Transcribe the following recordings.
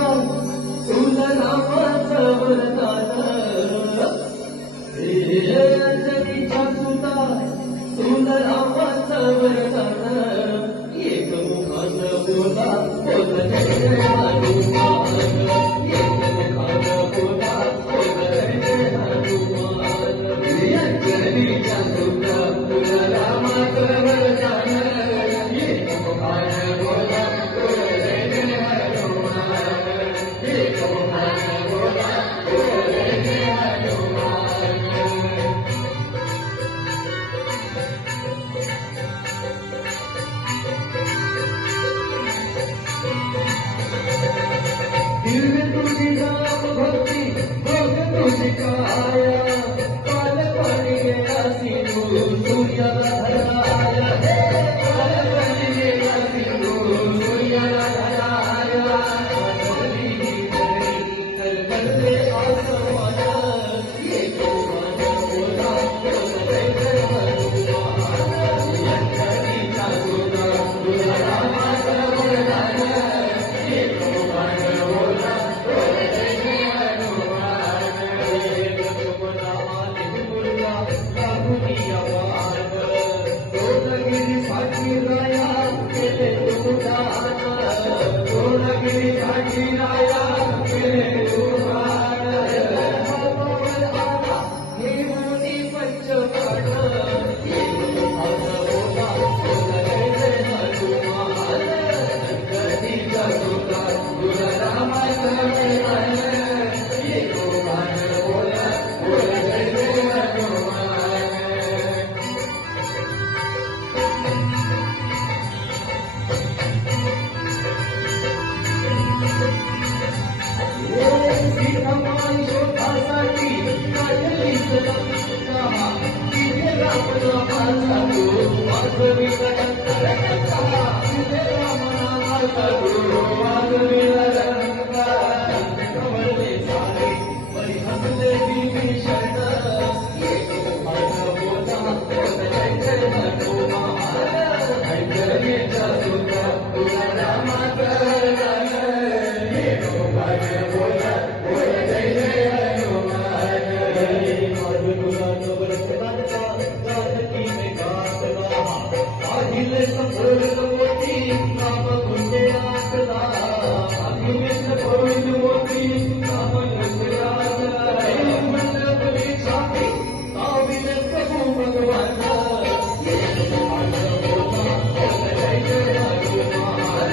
तुला नामाचं वरदान अंजनीच्या सुता तुला नामाचं वरदान एक मुखानं बोला बोल जय जय हनुमान एक मुखानं बोला बोल जय जय हनुमान अंजनीच्या सुता तुला नामाचं वरदान एक मुखानं बोला बोल जय जय हनुमान एक मुखानं बोला बोल जय जय हनुमान दिव्य तुझी नाम भक्ती भोग तुझी काया काल पाणी गेला सिंधू सूर्याला धराया काल पाणी गेला सिंधू सूर्याला धराया करते आसमान एक मान बोला बोल जय जय हनुमान अंजनीचा सुता तुला नामाचं वरदान एक मान बोला बोल जय जय हनुमान तुमना आदिपुरला लागुनी आवाज दोनगिरी साठी राया केले तुझान दोनगिरी साठी राया केले तुझान हवावर आला हे मुनी पंचप्राण एक मुखानं बोला बोल जय जय हनुमान अंजनीचा सुता तुला नामाचं वरदान एक मुखानं बोला बोल जय जय हनुमान सीतामाई शोधासाठी काढलीच लंका तिथे रामनामाचा गुरु वाजविला डंका तिथे रामनामाचा गुरु वाजविला डंका कवळले सारे बरी हसले विभीषण एक मुखानं बोला बोल जय जय हनुमान अंजनीचा सुता तुला नामाचं वरदान एक मुखानं बोला बोल जय जय हनुमान तुला नवरत लागला जानकीने गाठला पाहिले सफळ मोठी नाम गुंडे आखला पाहिले सफळ मोठी नाम गुंडे आखला मंडपली छाती ताविले प्रभू भगवान एक मुखानं बोला बोल जय जय हनुमान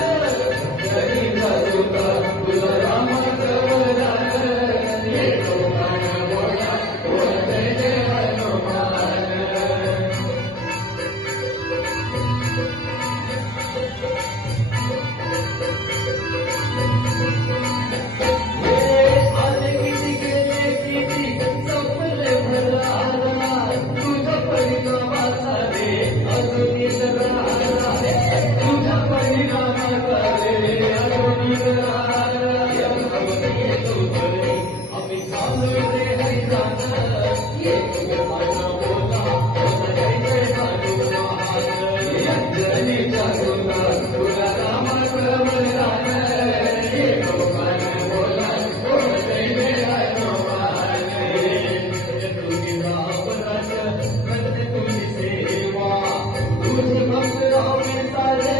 अंजनीचा सुता तुला नामाचं वरदान एक मुखानं बोला बोल जय जय हनुमान आले किती गेले किती संपले भराला तुझ्या परिणामाचा रे अजूनही राहिला तुझ्या परिणामाचा रे अजूनही राहिला आम्ही चाललोय रे हैराण एक मुखानं बोला बोल जय जय हनुमान अंजनीचा सुता तुला नामाचं वरदान एक मुखानं बोला बोल जय जय हनुमान तुझी रामराज करते तुझी सेवा तुझे भक्त रामे सारे